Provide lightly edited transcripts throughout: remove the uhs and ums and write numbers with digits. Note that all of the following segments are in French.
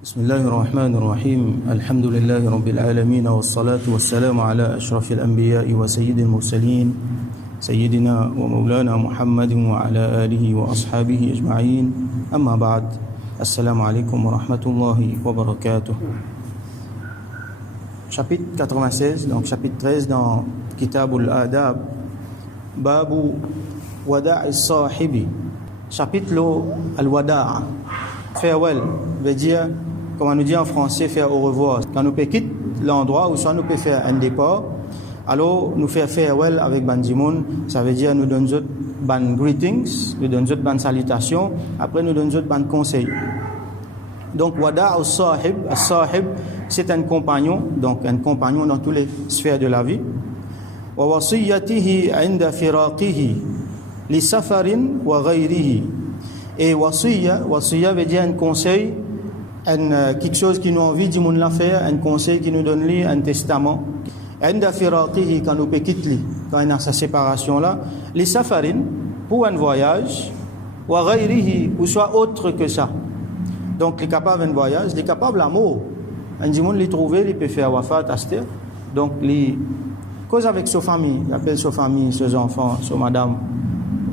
بسم الله الرحمن الرحيم الحمد لله رب العالمين والصلاة والسلام على أشرف الأنبياء وسيد المرسلين سيدنا ومولانا محمد وعلى آله وأصحابه أجمعين أما بعد السلام عليكم ورحمة الله وبركاته. Chapitre 96, donc chapitre 13 dans Kitab al-Adab, Babu Wada'i Sahibi, chapitre al-Wada', farewell, veut dire, comme on nous dit en français, faire au revoir. Quand nous quittons l'endroit où soit nous pouvons faire un départ, alors nous faire farewell avec Bandimoun, ça veut dire nous donnons d'autres ban greetings, nous donnons d'autres ban salutations, après nous donnons d'autres ban conseils. Donc Wada' al-Sahib, al-Sahib, c'est un compagnon, donc un compagnon dans toutes les sphères de la vie. Wa wasiyatihi 'inda firaqihi li safarin wa ghayrihi. Et wasiya veut dire un conseil, quelque chose qui nous envie de nous faire, un conseil qui nous donne lui, un testament. 'Inda firaqihi, quand nous quittons, quand il y a sa séparation là, li safarin, pour un voyage, wa ghayrihi, ou soit autre que ça. Donc, il est capable d'un voyage, il est capable d'amour. Un dimanche, il trouvé, il peut faire wafat, aster. Donc, il cause avec sa famille, il appelle sa famille, ses enfants, sa madame,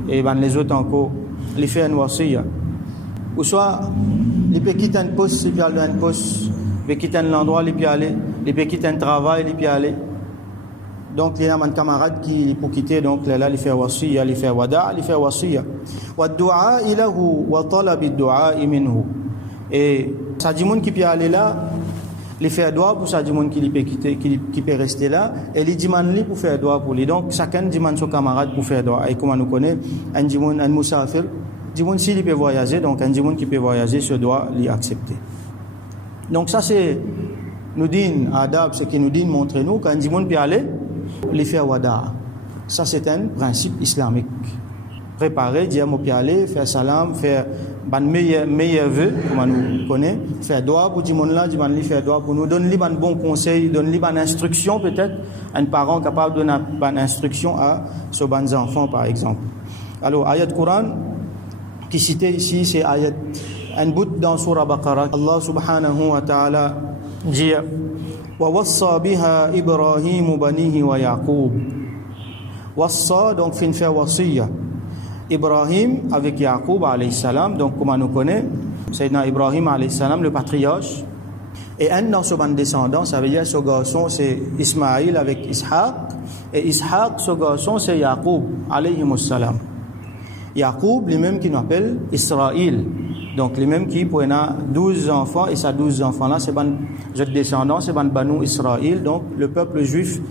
et ben, les autres encore, il fait un wasiya. Ou soit, il peut quitter un poste, il peut aller à un poste, il peut quitter un endroit, il peut aller, il peut quitter un travail, il peut aller. Donc, il y a un camarade qui, pour quitter, donc là, il fait wasiya, il fait wada', il fait wasiya. Wa du'a ilahu wa talabi du'a minhu. Et ça dit monde qui peut aller là, il fait doigt pour ça dit monde qui peut quitter, qui peut rester là, et il demande lui pour faire doigt pour lui. Donc chacun demande son camarade pour faire doigt. Et comme on nous connaît, un dit monde un musafir, dit monde s'il peut voyager, donc un dit monde qui peut voyager, ce doit lui accepter. Donc ça c'est nous dit adab, ce qui nous dit montrer nous quand un dit monde peut aller, il fait wada'. Ça c'est un principe islamique. Préparer, dire mon peut aller, faire salam, faire ban meilleur vœu, comme on nous connaît, faire doigt pour Dimon là, Dimon lui faire doigt pour nous, donne lui ban bon conseil, donne lui ban instruction peut-être, un parent capable de donner ban instruction à ses bons enfants par exemple. Alors, ayat Coran qui cité ici, c'est ayat un bout dans Surah Baqarah. Allah subhanahu wa ta'ala dit wa wassa biha Ibrahim banihi wa Yaqub. Wassa donc fin faire wasiya. Ibrahim avec Yaqub alayhi salam, donc comme on nous connaît, Sayyidina Ibrahim alayhi salam, le patriarche, et un dans son descendant, ça veut dire ce garçon c'est Ismaïl avec Ishaq, et Ishaq, ce garçon c'est Yaqub alayhi salam. Yaqub, lui-même qui nous appelle Israël, donc lui-même qui pour 12 enfants, et ces 12 enfants là, c'est ban descendant, c'est ban Banu Israël, donc le peuple juif,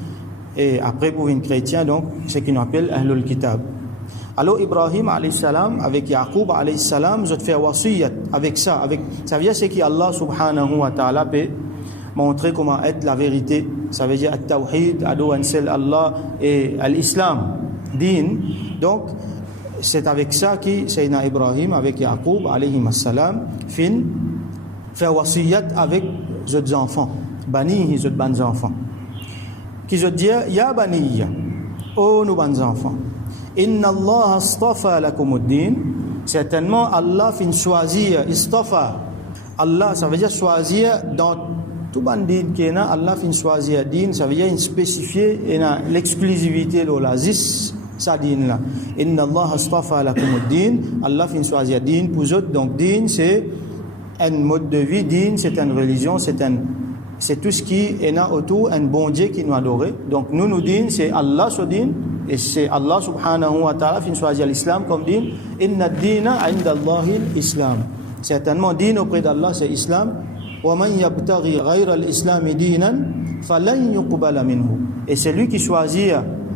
et après pour une chrétien, donc c'est qui nous appelle Ahlul Kitab. Alors Ibrahim alayhi salam avec Yaqub alayhi salam, je te fais wasiyat avec ça, ça veut dire c'est qu'Allah subhanahu wa ta'ala peut montrer comment être la vérité, ça veut dire at-tawhid, adu an sel Allah et l'islam, din. Donc c'est avec ça que Sayyidina Ibrahim avec Yaqub alayhi salam fin fait wasiyat avec les autres enfants, bani les autres bons enfants, qui je dire ya baniya, oh nos bons enfants. Inna Allah astafa lakumuddin, certainement Allah fin choisir, istafa, Allah ça veut dire choisir dans tout bandit qui est là, Allah fin choisir din, ça veut dire spécifier l'exclusivité de l'azis, ça din là. Inna Allah astafa lakumuddin, Allah fin choisir din pour eux, donc din c'est un mode de vie, din c'est une religion, c'est tout ce qui est là autour, un bon Dieu qui nous adore. Donc nous din c'est Allah ce din. Et c'est Allah subhanahu wa ta'ala qui choisit l'islam comme din. Inna ad-dina 'inda Allahi l'islam. Certainement, din auprès d'Allah, c'est l'islam. Wa man yabtaghi ghayra al-islam dinan falan yuqbala minhu. Et c'est lui qui choisit,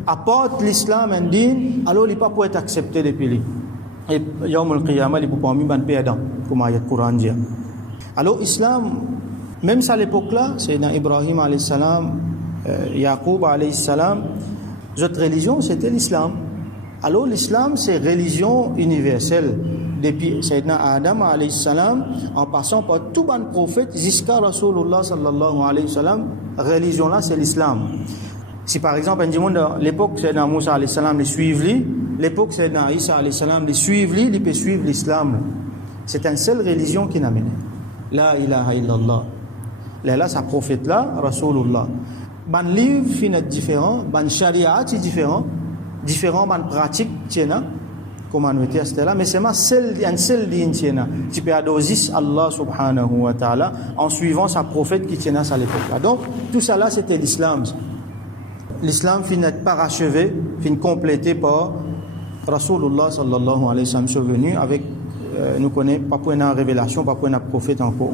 apporte l'islam un din, alors il ne peut pas être accepté depuis lui. Et yawm al-qiyamah, il ne peut pas même perdre, comme ayat Coran dit. Alors, l'islam, même à l'époque là, c'est dans Ibrahim alayhi salam, Yaqub alayhi salam, notre religion, c'était l'islam. Alors, l'islam, c'est religion universelle. Depuis Sayyidina Adam, alayhi salam, en passant par tout bon prophète, jusqu'à Rasulullah, sallallahu alayhi wa sallam, religion là, c'est l'islam. Si par exemple, l'époque Sayyidina Moussa, alayhi salam, les suivent lui, l'époque Sayyidina Isa, alayhi salam, les suivent lui, il peut suivre l'islam. C'est une seule religion qui n'a mené. la ilaha illallah. Là, sa prophète là, Rasulullah. Ban livre fin est différent, ban sharia est différent, ban pratique tiena, comme on était à là, mais c'est ma seul din tiena. Tu peux adorer Allah subhanahu wa ta'ala en suivant sa prophète qui tiena à l'époque là. Donc, tout ça là, c'était l'islam. L'islam fin est parachevé, fin complété par Rasulullah sallallahu alayhi wa sallam survenu avec, nous connaissons, pas pour une révélation, pas pour un prophète encore.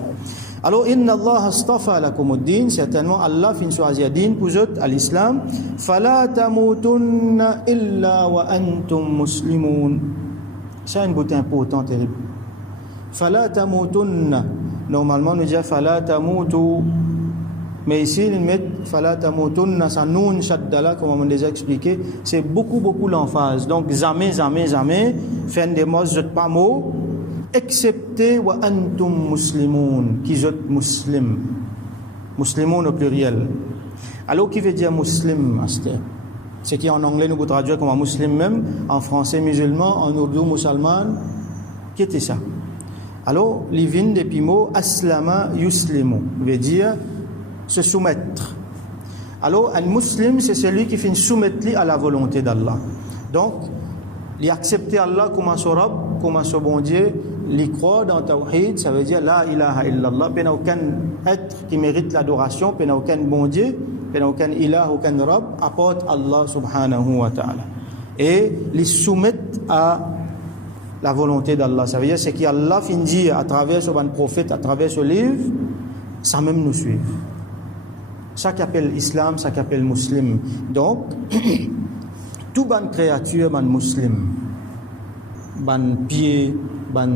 Alors, inna Allah astafa lakumuddin, certainement Allah fin choisi din pour vous à l'islam. Fala tamutunna illa wa antum muslimun. C'est un bout important, terrible. Fala tamutunna. Normalement, nous disons fala tamutu. Mais ici, nous mettons fala tamutunna, ça noun shaddala, comme on a déjà expliqué. C'est beaucoup l'emphase. Donc, jamais, fin des mots, je pas mot. Excepté wa antum muslimun, qui êtes muslim. Muslimun au pluriel. Alors, qui veut dire muslim, Aster? C'est qui en anglais nous peut traduire comme un muslim même, en français musulman, en ourdou musulman. Qui était ça? Alors, l'ivin des pimos, aslama yuslimu, veut dire se soumettre. Alors, un muslim, c'est celui qui fait soumettre à la volonté d'Allah. Donc, il accepter Allah comme son Rabb, comme son bon Dieu, il croit dans Tawhid, ça veut dire la ilaha illallah, il n'y a aucun être qui mérite l'adoration, il n'y a aucun bon Dieu, il n'y a aucun ilah, aucun Rabb, à part Allah subhanahu wa ta'ala. Et les soumettre à la volonté d'Allah. Ça veut dire c'est qu'Allah finit dire à travers ce bon prophète, à travers ce livre, ça même nous suit. Ça qu'appelle islam, ça qu'appelle muslim. Donc, tout ban créature, ban muslim, ban pied, ban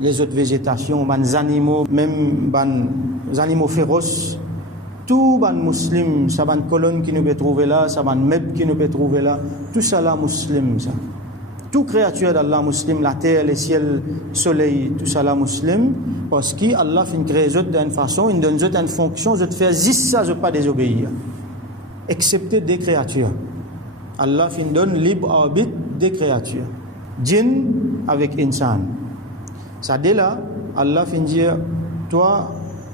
les autres végétations, ban animaux, même ban animaux féroces, tout ban muslim, ça ban colonne qui nous peut trouver là, ça ban meuble qui nous peut trouver là, tout ça là muslim ça. Tout créature d'Allah muslim, la terre, les ciels, le soleil, tout ça là muslim, parce qu'Allah fin créer eux d'une façon, il donne eux une fonction, je te fais juste ça, je pas désobéir, excepté des créatures. Allah fin donne libre arbitre des créatures. Djinn avec insan. Ça dit là, Allah fin dire, toi,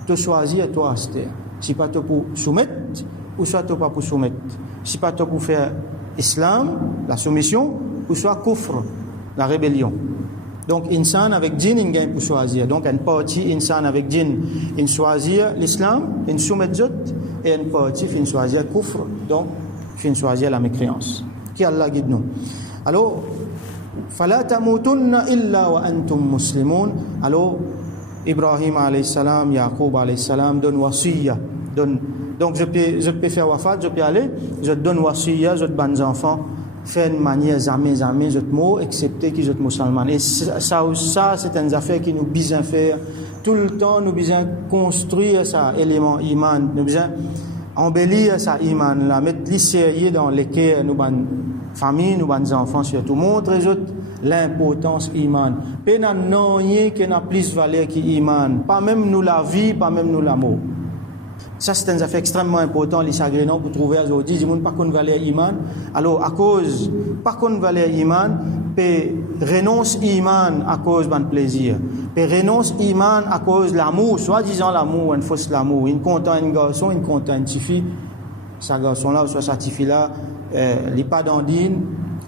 tu choisis à toi, Aster. Si pas toi pour soumettre, ou soit toi pas pour soumettre. Si pas toi pour faire islam, la soumission, ou soit kufr, la rébellion. Donc, insan avec djinn, il gagne pour choisir. Donc, une partie insan avec djinn, il choisit l'islam, il soumet zot, et une partie, il choisit kufr, donc, il choisit la mécréance. Qui Allah guide nous. Alors, fala tamutunna illa wa antum muslimun. Alors, Ibrahim alayhi salam, Yaqub alayhi salam donne wasiya. Donc, je peux faire wafat, je peux aller, je donne wasiya, je donne aux enfants. Faire une manière jamais, je te mot, excepté qu'ils sont musulmans. Et ça, c'est une affaire qui nous besoin faire. Tout le temps, nous besoin construire ça, élément iman. Nous besoin embellir ça, iman, la mettre les sérieux dans lesquels nous, famille, nous, enfants, surtout. Montre les autres l'importance iman. Pas non, qui n'a plus valeur que iman. Pas même nous la vie, pas même nous l'amour. Ça, c'est une affaire extrêmement importante, les sagrénants, pour trouver aujourd'hui, ils ne pas qu'on valeur iman. Alors, à cause, pas qu'on valeur iman, peut renonce iman à cause d'un plaisir. Peut renonce iman à cause de l'amour, soi-disant l'amour, un fausse l'amour. Il content un garçon, il content une fille. Ce garçon-là, ou soit cette fille-là, il n'est pas dans dîne,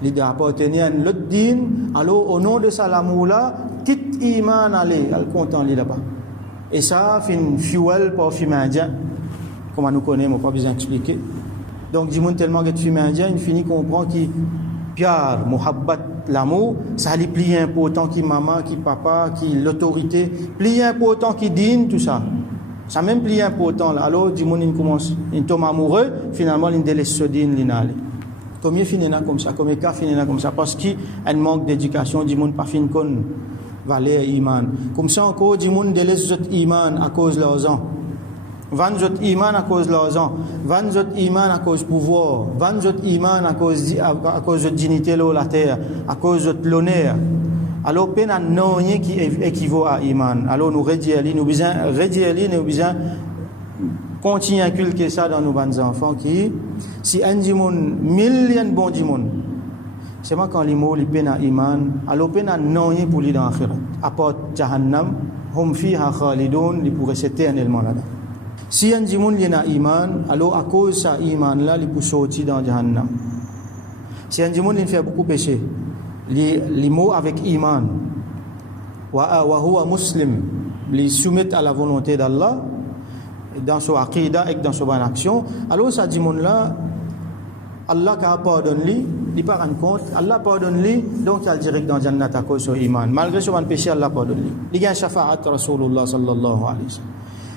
il doit appartenir à l'autre dîne. Alors, au nom de ça, l'amour-là, quitte iman, allez, elle content, il là-bas. Et ça, fait une fuel pour film indien. Comme on nous connaît, on n'a pas besoin d'expliquer. Donc, du monde tellement que de film indien, il finit comprendre qu'il piar, muhabbat, l'amour, ça est plus important que maman, que papa, que l'autorité, plus important que dîne, tout ça. Ça même plus important là. Alors, du monde, il commence, il tombe amoureux, finalement, il délaisse ce dîne, il n'allait. Combien finit comme ça? Combien cas finit comme ça? Parce qu'il y a un manque d'éducation, du monde pas fin qu'on valeur iman. Comme ça, encore, du monde délaisse ce iman à cause de leurs ans. Van zot iman à cause de l'argent, van zot iman à cause du pouvoir, van zot iman à cause de dignité de la terre, à cause de l'honneur. Alors, il n'y a rien qui équivaut à iman. Alors, nous besoin continuer à inculquer ça dans nos bons enfants qui, si un dimon, million bon dimon, c'est moi quand les mots, les peines à iman, alors, il n'y a rien pour lui dans l'akhirat. À part Jahannam, hum fiha khalidun, ils pourraient rester éternellement là-dedans. Si un dit moun a iman, alors à cause sa iman là, il peut sortir dans Jahannam. Si un dit moun il fait beaucoup péché, les mots avec iman, wa huwa muslim, les soumettre à la volonté d'Allah dans son aqidah et dans son bonne action, alors ça dit moun là, Allah qui pardonne lui, il pas rendre compte, Allah pardonne lui, donc il direct dans Jannat à cause de son iman. Malgré son péché, Allah pardonne lui. Il y a shafa'at Rasulullah sallallahu alayhi wa sallam.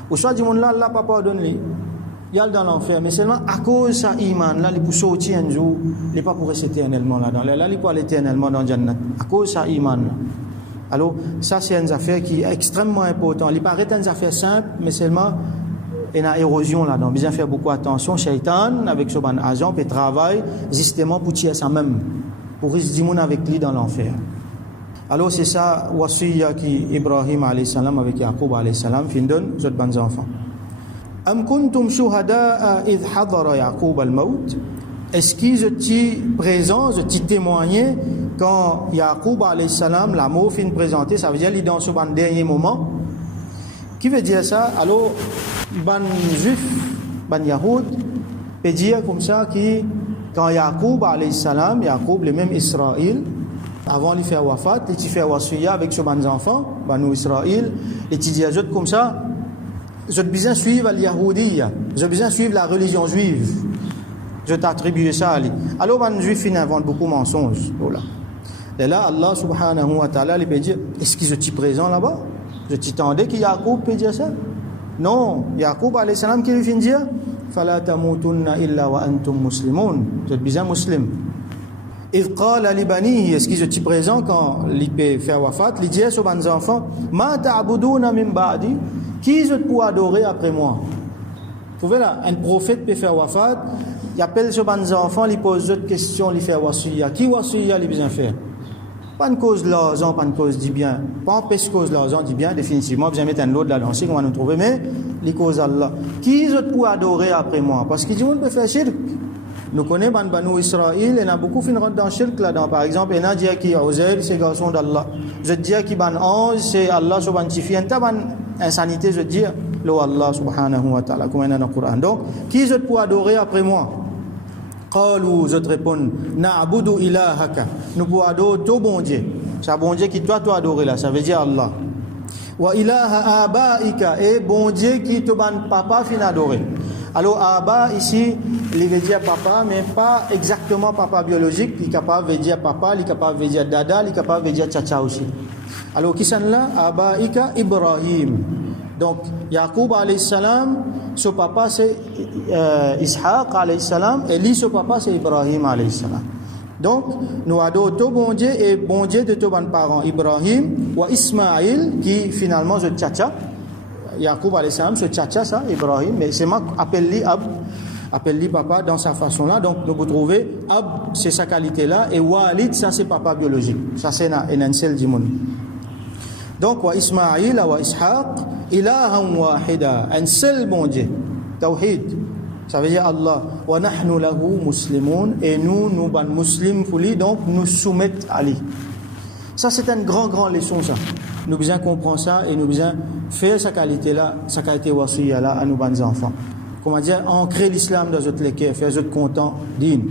Ou soit dit moun là, Allah pas pardonne lui. Il y a dans l'enfer, mais seulement à cause de sa iman là, il peut sortir un jour, il n'est pas pour rester éternellement là-dedans. Là, il peut aller éternellement dans Jannat à cause de sa iman là. Alors, ça c'est une affaire qui est extrêmement importante. Il paraît une affaire simple, mais seulement il y a une érosion là-dedans. Bien faire beaucoup attention. Shaitan, avec son bon agent, peut travailler justement pour tuer ça même, pour risquer moun avec lui dans l'enfer. Alors c'est ça, wasiya qui Ibrahim alayhi salam avec Yaqub alayhi salam fin donne aux bons enfants. Am kuntum shuhada'a idh hadara Yaqub al-maut? Est-ce qu'ils étaient présents, ils étaient témoignés quand Yaqub alayhi salam, la mort fin présentée, ça veut dire qu'il est dans ce dernier moment. Qui veut dire ça? Alors, ban juif, ban yahoud, peut dire comme ça que quand Yaqub alayhi salam, Yaqub le même Israël, avant de faire wafat, il fait wasiya avec ses enfants, Banu Israël, il dit comme ça, je besoin suivre l'Yahoudiya, je besoin suivre la religion juive. Je t'attribue ça à lui. Alors, ban juif il invente beaucoup de mensonges. Voilà. Et là, Allah subhanahu wa ta'ala, il peut dire, est-ce qu'ils étaient présents là-bas? Je t'attendais que Yaqub peut dire ça? Non, Yaqub alayhi salam qui lui fait dire fala tamutunna illa wa antum muslimun. Vous êtes bien musulmans. Il qala li banihi, est-ce qu'ils étaient présents quand il peut faire wafat? Il dit à ses enfants ma ta'buduna min ba'di, qui je peux adorer après moi? Vous trouvez là, un prophète peut faire wafat, il appelle ses enfants, il pose d'autres questions, il fait wasiya. Qui wasiya il besoin faire? Pas une cause de l'argent, pas une cause du bien. Pas empêche cause de l'argent du bien, définitivement. Vous allez mettre un lot de la danse, on va nous trouver, mais les causes Allah. Qui est-ce que pour adorer après moi? Parce qu'il dit, on peut faire shirk. Nous connaissons Banu Israël, il y a beaucoup qui rentrent dans le shirk là-dedans. Par exemple, il y en a qui disent que Ozair, c'est garçon d'Allah. Je dis que ban ange, c'est Allah subhanahu wa ta'ala. Il y a une insanité, je dis, le Allah subhanahu wa ta'ala, comme il y a dans le Coran. Donc, qui est-ce pour adorer après moi? Qalu, je te réponds, na'budu ilahaka. Nous pouvons adorer ton bon Dieu. C'est bon Dieu qui toi adorer là, ça veut dire Allah. Wa ilaha abaika, et bon Dieu qui te ban papa fin adorer. Alors aba ici, il veut dire papa, mais pas exactement papa biologique. Il est capable de dire papa, il est capable de dire dada, il est capable de dire tcha aussi. Alors qui sont là? Abaika Ibrahim. Donc Yaqub alayhi salam, son papa c'est Ishaq alayhi salam, et lui son papa c'est Ibrahim alayhi salam. Donc nous adorons tout bon Dieu et bon Dieu de tous nos parents Ibrahim ou Ismaïl qui finalement je tcha. Yaqub alayhi salam ce tcha ça Ibrahim, mais c'est moi appelle-lui Ab, appelle-lui papa dans sa façon là. Donc nous vous trouvez Ab c'est sa qualité là et Walid ça c'est papa biologique. Ça c'est un seul du monde. Donc wa Ismaïl wa Ishaq ilahan wahida, un seul bon Dieu. Tawhid, ça veut dire Allah. Wa nahnu lahu muslimun, et nous ban muslims pour lui, donc nous soumettons à lui. Ça c'est une grande leçon ça. Nous besoin comprendre ça et nous besoin faire sa qualité là, sa qualité wasiya là à nos bons enfants. Comment dire, ancrer l'islam dans notre cœur, faire notre content digne.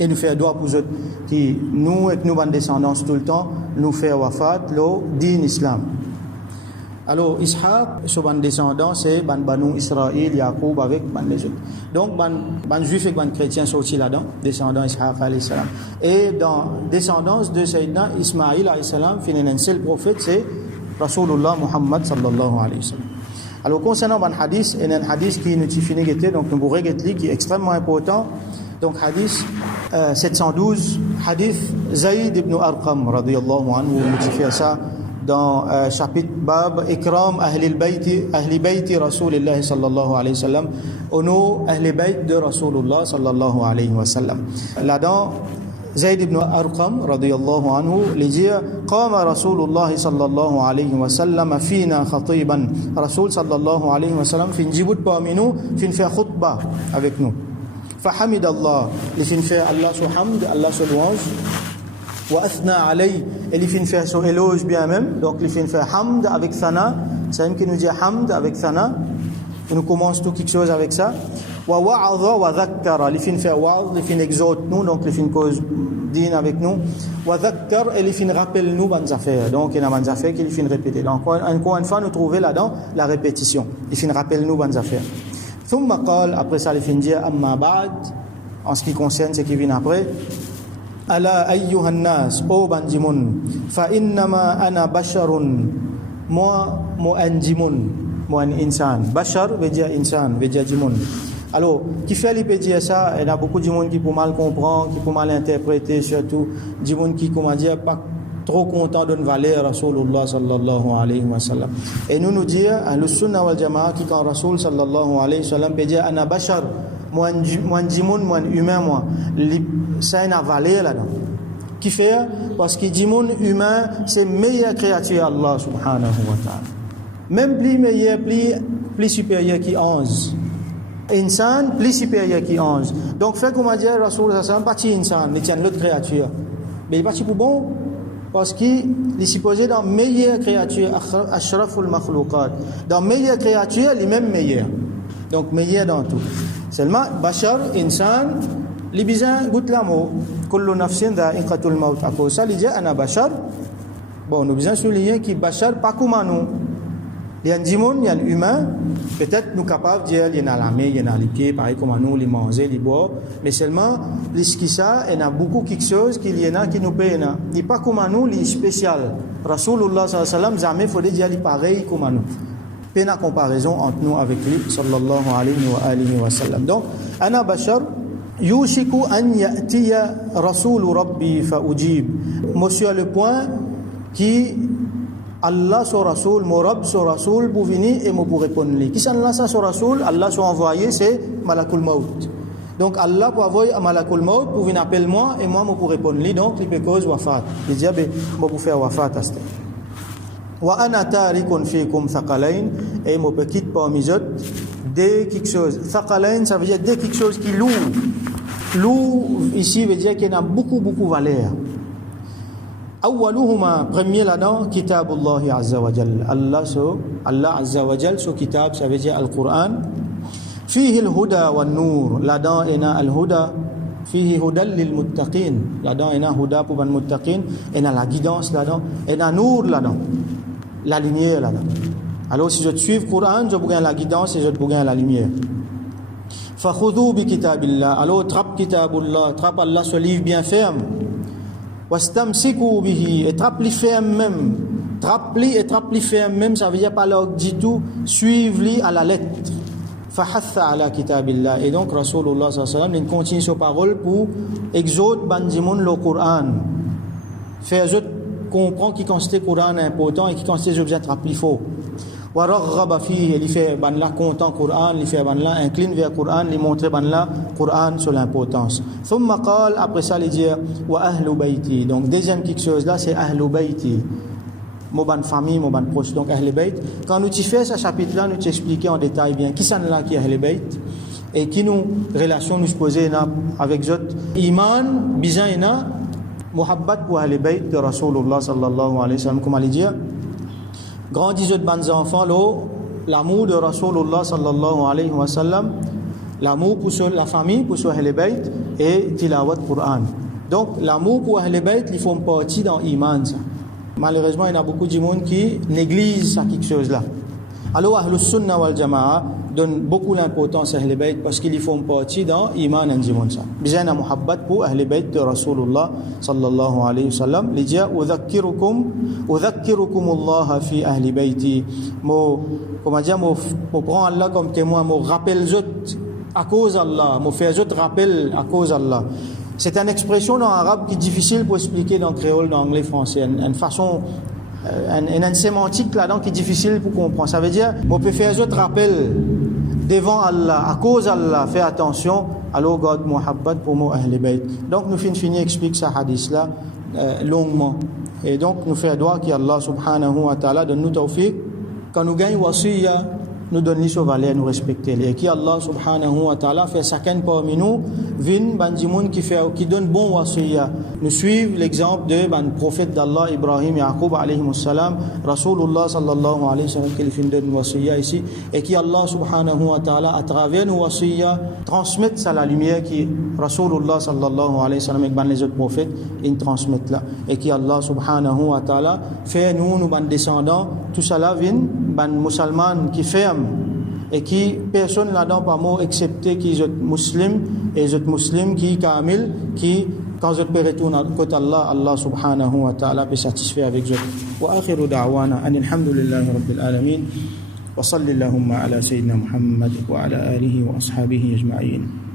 Et nous faire droit pour eux qui nous et nous ban descendants tout le temps nous faire wafat le din islam. Alors Ishaq son descendant c'est Banu Israël, Yaqub avec les autres. Donc ban juif et ban chrétien sont aussi là-dedans, descendants Ishaq alayhi salam. Et dans descendance de Sayyidina Ismaïl alayhi salam, finalement un seul prophète c'est Rasulullah Muhammad sallallahu alayhi wa sallam. Alors concernant ban hadith, il y a un hadith qui nous fini guetter, donc nous pourrez guetter qui est extrêmement important. Donc hadith 712, hadith Zayd ibn Arqam radiyallahu anhu, nous fait ça dans chapitre Bab Ikram Ahli Bayti Rasulillah sallallahu alayhi wa sallam, au nom Ahli Bayt de Rasulullah sallallahu alayhi wa sallam. Là-dedans, Zayd ibn Arqam radiyallahu anhu lui dit Qama Rasulullah sallallahu alayhi wa sallam fina khatiban. Rasul sallallahu alayhi wa sallam fin jibout parmi nous, fin faire khutbah avec nous. فحمد الله, les fin faire Allah subhamd, Allah se louange. wa athna alay, et il finit faire son éloge bien même, donc il finit faire hamd avec thana, c'est même qui nous dit hamd avec thana, on nous commence tout quelque chose avec ça. Wa wa'adha wa dhakkara, il finit faire wa'ad, il finit exhorte nous, donc il finit cause dîne avec nous. Wa dhakkar, et il finit rappelle nous bonnes affaires, donc il y a bonnes affaires qu'il finit répéter. Donc encore une fois nous trouvons là-dedans la répétition, il finit rappelle nous bonnes affaires. Thumma qal, après ça il finit dire amma ba'd, en ce qui concerne ce qui vient après. Ala ayyuhan nas, o bandimun, fa innama ana basharun, moi andimun, moi un insan. Bashar veut dire insan, veut dire dimun. Alors, qui fait lui dire ça, il y a beaucoup de gens qui peut mal comprendre, qui peut mal interpréter, surtout des gens qui, comment dire, pas trop content d'une valeur Rasulullah sallallahu alayhi wa sallam. Et nous dire, le sunnah wal jama'a, qui quand Rasul sallallahu alayhi wa sallam peut dire, ana bashar, moi dimun, moi humain, moi, ça a une valeur là-dedans. Qui fait? Parce que dimun humain, c'est meilleure créature Allah subhanahu wa ta'ala. Même plus meilleur, plus supérieur qui 11. Insan plus supérieur qui 11. Donc fait comme a dit Rasul sallallahu alayhi wa sallam, pas insan, il tient l'autre créature. Mais il est parti pour bon parce qu'il est supposé dans meilleure créature, ashraful makhluqat. Dans meilleure créature, il est même meilleur. Donc meilleur dans tout. Seulement bashar, insan, les bizarres goûtent l'amour. Kullu nafsin dha'iqatul maut. À cause ça, il dit ana bashar. Bon, nous besoin souligner que bashar pas comme nous. Il y a un dimon, il y a un humain. Peut-être nous capables de dire il y en a la main, il y en a les pieds, pareil comme nous, les manger, les boire. Mais seulement, ce qui ça, il y en a beaucoup quelque chose qu'il y en a qui nous paye. Il n'est pas comme nous, il est spécial. Rasulullah sallallahu alayhi wa sallam, jamais il faut dire il est pareil comme nous. Il y a une comparaison entre nous avec lui, sallallahu alayhi wa sallam. Donc, ana bashar, yushiku an ya'tiya rasul rabbi fa ujib. Monsieur le point qui Allah son Rasoul, mon Rab son Rasoul pour venir et pour répondre. Qui c'est Allah son Rasoul? Allah son envoyé, c'est Malakul Maut. Donc Allah pour envoyer à Malakul Maut pour venir appeler moi et moi pour répondre. Donc il peut cause wafat. Il dit moi pour faire wafat à ce temps. Wa ana tarikun fikum thaqalain, et moi peut quitter parmi eux des quelque chose. Thaqalain ça veut dire des quelque chose qui lourd. Lourd ici veut dire qu'il y a beaucoup valeur. Awwaluhuma, premier là-dedans, kitabullah azza wa jal. Allah azza wa jal, ce kitab, ça veut dire Al-Qur'an. Fihi al-huda wa nur. Là-dedans, il y a al-huda. Fihi hudal lil muttaqin. Là-dedans, il y a huda pour les muttaqin. Il y a la guidance là-dedans. Il y a nur là-dedans. La lumière là-dedans. Alors, si je suis le Qur'an, je peux gagner la guidance et je peux gagner la lumière. Fakhudhu bi kitabillah. Alors, trappe kitabullah. Trappe Allah, ce livre bien ferme. Wastamsiku bihi, et trappe-li ferme même. Trappe-li et trappe-li ferme même, ça veut dire pas leur dit tout, suivre-li à la lettre. Fahatha ala kitabillah. Et donc Rasulullah sallallahu alayhi wa sallam, il continue ses paroles pour exhorter bandimoun le Coran. Faire eux comprendre qui considère le Coran important et qui considère les objets trappe-li faux. Wa raghaba fihi, il fait ban la content Coran, il fait ban la incline vers Coran, il montre ban la Coran sur l'importance. Thumma qal, après ça il dit wa ahlu bayti. Donc deuxième quelque chose là, c'est ahlu bayti. Mon ban famille, mon ban proche. Donc ahlu bayt. Quand nous tu fais ce chapitre là, nous t'expliquer en détail bien qui sont là qui est ahlu bayt et qui nous relation nous poser avec eux. Iman bizana muhabbat pour ahlu bayt de Rasulullah sallallahu alayhi wa sallam, comme il dit. Grandissez de bons enfants, l'amour de Rasulullah sallallahu alayhi wa sallam, l'amour pour la famille, pour Ahl Bayt et tilawat Qur'an. Donc l'amour pour Ahl Bayt, ils font partie dans l'iman. Malheureusement, il y a beaucoup de monde qui néglige ça quelque chose là. Alors Ahlus Sunnah wal Jama'a donne beaucoup d'importance à Ahl Bayt parce qu'ils font partie dans l'iman en dimon ça. Bien un muhabbat pour Ahl Bayt de Rasulullah sallallahu alayhi wa sallam. Il dit udhakkirukum Allah fi Ahl Bayti. Comment dire, moi prends Allah comme témoin, moi rappelle à cause d'Allah, moi fais rappel à cause d'Allah. C'est une expression en arabe qui est difficile pour expliquer dans créole, dans anglais, français, une façon une sémantique là-dedans qui est difficile pour comprendre. Ça veut dire on peut faire autre rappel devant Allah, à cause d'Allah, fais attention, alors God muhabbat pour moi Ahl Bayt. Donc nous finissons explique ce hadith là longuement. Et donc nous faisons droit qu'Allah subhanahu wa ta'ala donne nous tawfiq quand nous gagnons wasiya nous donne les valeurs, nous respecter et qui Allah subhanahu wa ta'ala fait chacun parmi nous vin bandimoun qui donne bon wasiya. Nous suivons l'exemple de prophète d'Allah Ibrahim Yaqub alayhi salam, Rasulullah sallallahu alayhi wa sallam qui fait donne wasiya ici et qui Allah subhanahu wa ta'ala à travers nos wasiya transmettre ça la lumière qui Rasulullah sallallahu alayhi wa sallam et les autres prophètes ils transmettent là et qui Allah subhanahu wa ta'ala fait nous descendants tout ça là vient musulmans qui ferment et qui personne là-dedans pas mot excepté qui sont musulmans et les autres musulmans qui kamil qui quand je peux retourner côté Allah Allah subhanahu wa ta'ala peut satisfaire avec eux wa akhiru da'wana alhamdulillahi rabbil alamin wa sallallahu ala sayyidina Muhammad wa ala alihi wa ashabihi ajma'in.